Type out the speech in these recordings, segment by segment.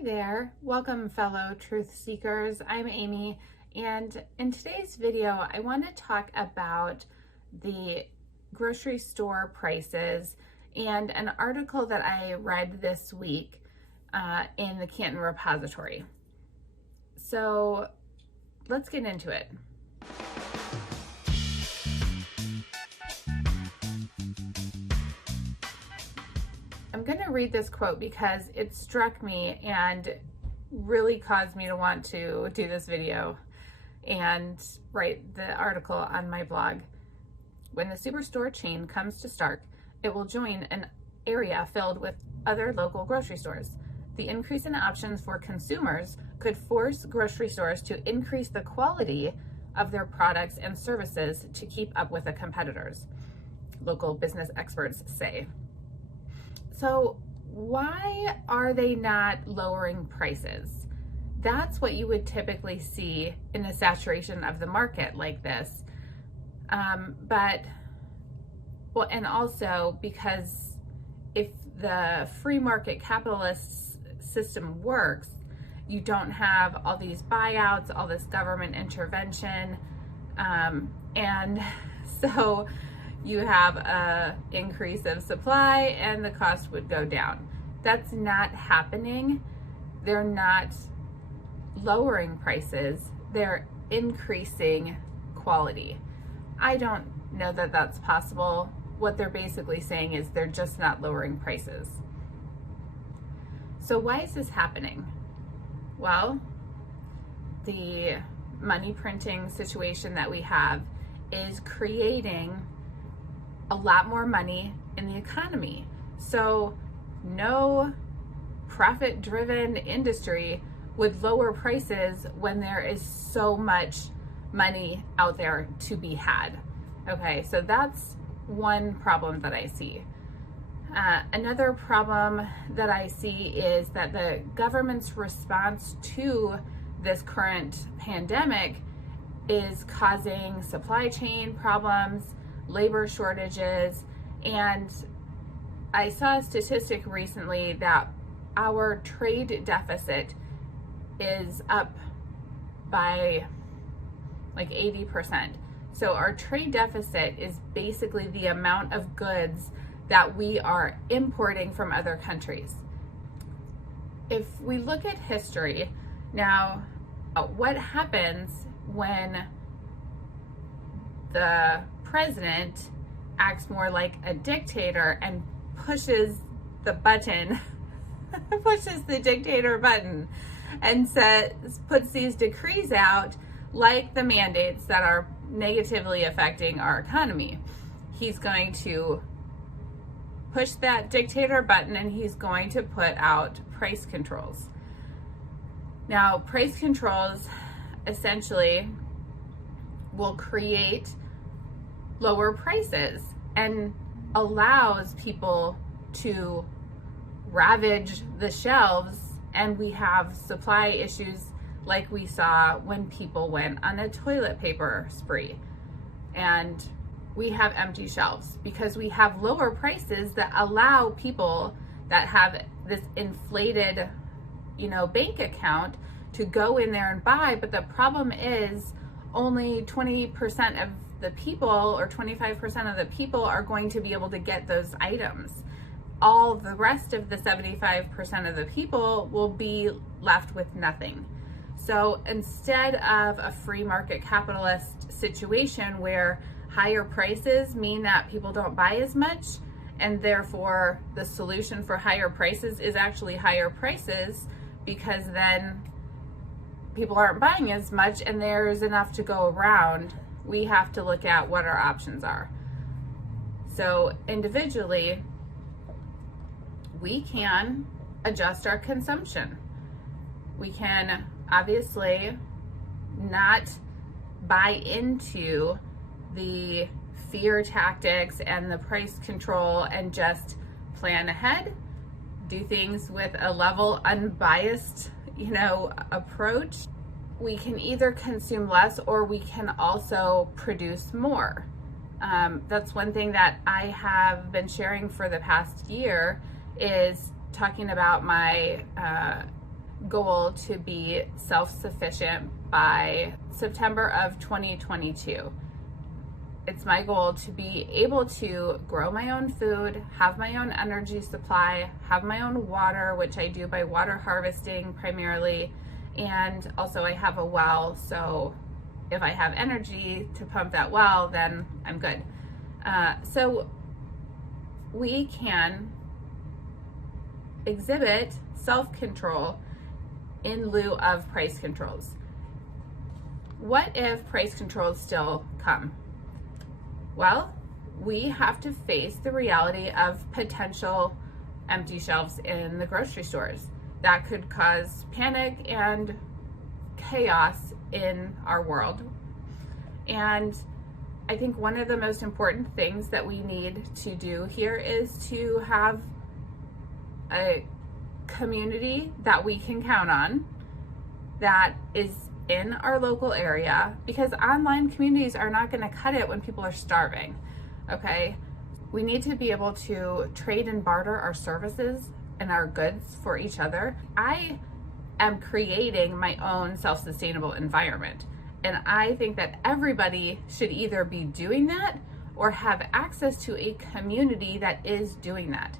Hi there, welcome fellow truth seekers. I'm Amy, and in today's video I want to talk about the grocery store prices and an article that I read this week in the Canton Repository. So let's get into it. I'm going to read this quote because it struck me and really caused me to want to do this video and write the article on my blog. When the superstore chain comes to Stark, it will join an area filled with other local grocery stores. The increase in options for consumers could force grocery stores to increase the quality of their products and services to keep up with the competitors, local business experts say. So why are they not lowering prices? That's what you would typically see in a saturation of the market like this. And also because if the free market capitalist system works, you don't have all these buyouts, all this government intervention, and so you have a increase of supply and the cost would go down. That's not happening. They're not lowering prices, they're increasing quality. I don't know that that's possible. What they're basically saying is they're just not lowering prices. So why is this happening? Well, the money printing situation that we have is creating a lot more money in the economy. So no profit-driven industry would lower prices when there is so much money out there to be had. Okay, so that's one problem that I see. Another problem that I see is that the government's response to this current pandemic is causing supply chain problems, labor shortages, and I saw a statistic recently that our trade deficit is up by like 80%. So our trade deficit is basically the amount of goods that we are importing from other countries. If we look at history, now what happens when the president acts more like a dictator and pushes the button, pushes the dictator button and puts these decrees out like the mandates that are negatively affecting our economy? He's going to push that dictator button and he's going to put out price controls. Now, price controls essentially will create lower prices and allows people to ravage the shelves, and we have supply issues like we saw when people went on a toilet paper spree. And we have empty shelves because we have lower prices that allow people that have this inflated, bank account to go in there and buy. But the problem is only 20% of the people or 25% of the people are going to be able to get those items. All the rest of the 75% of the people will be left with nothing. So instead of a free market capitalist situation where higher prices mean that people don't buy as much, and therefore the solution for higher prices is actually higher prices, because then people aren't buying as much and there's enough to go around, we have to look at what our options are. So individually, we can adjust our consumption. We can obviously not buy into the fear tactics and the price control and just plan ahead, do things with a level unbiased, approach. We can either consume less or we can also produce more. That's one thing that I have been sharing for the past year, is talking about my goal to be self-sufficient by September of 2022. It's my goal to be able to grow my own food, have my own energy supply, have my own water, which I do by water harvesting primarily, and also I have a well, so if I have energy to pump that well, then I'm good. So we can exhibit self-control in lieu of price controls. What if price controls still come? Well, we have to face the reality of potential empty shelves in the grocery stores. That could cause panic and chaos in our world. And I think one of the most important things that we need to do here is to have a community that we can count on, that is in our local area, because online communities are not going to cut it when people are starving. Okay, we need to be able to trade and barter our services and our goods for each other. I am creating my own self-sustainable environment, and I think that everybody should either be doing that or have access to a community that is doing that.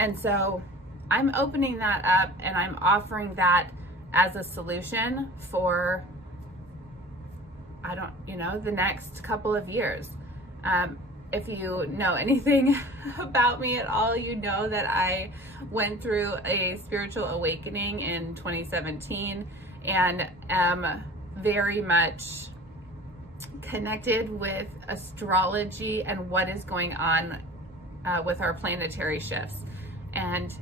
And so I'm opening that up, and I'm offering that as a solution for, the next couple of years. If you know anything about me at all, you know that I went through a spiritual awakening in 2017 and am very much connected with astrology and what is going on with our planetary shifts. And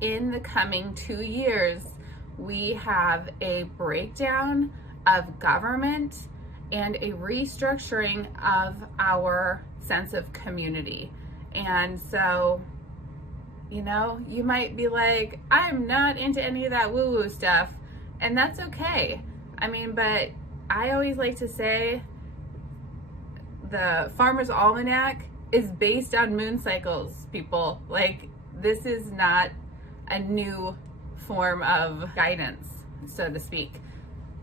in the coming 2 years, we have a breakdown of government and a restructuring of our sense of community. And so, you might be like, I'm not into any of that woo-woo stuff, and that's okay. But I always like to say the Farmer's Almanac is based on moon cycles, people. Like, this is not a new form of guidance, so to speak.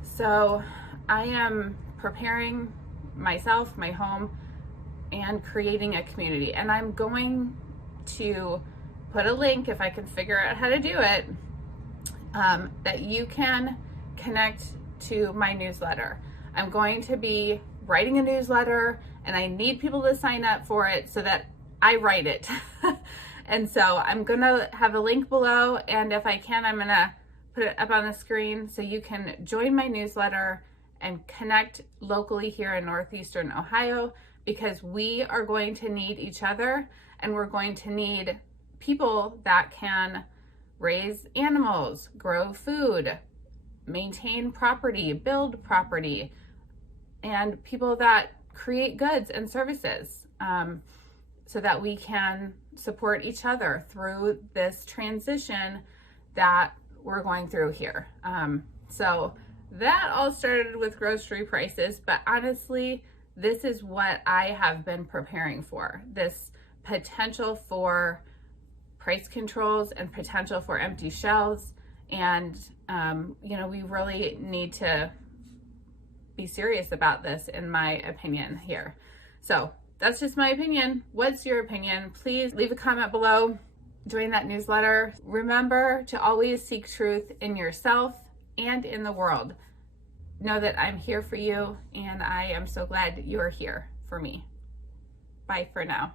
So I am preparing myself, my home, and creating a community. And I'm going to put a link, if I can figure out how to do it, that you can connect to my newsletter. I'm going to be writing a newsletter, and I need people to sign up for it so that I write it. And so I'm gonna have a link below, and if I can, I'm gonna put it up on the screen so you can join my newsletter and connect locally here in Northeastern Ohio, because we are going to need each other, and we're going to need people that can raise animals, grow food, maintain property, build property, and people that create goods and services, so that we can support each other through this transition that we're going through here. So that all started with grocery prices, but honestly, this is what I have been preparing for, this potential for price controls and potential for empty shelves. And, we really need to be serious about this, in my opinion here. So that's just my opinion. What's your opinion? Please leave a comment below. Join that newsletter. Remember to always seek truth in yourself and in the world. Know that I'm here for you, and I am so glad you're here for me. Bye for now.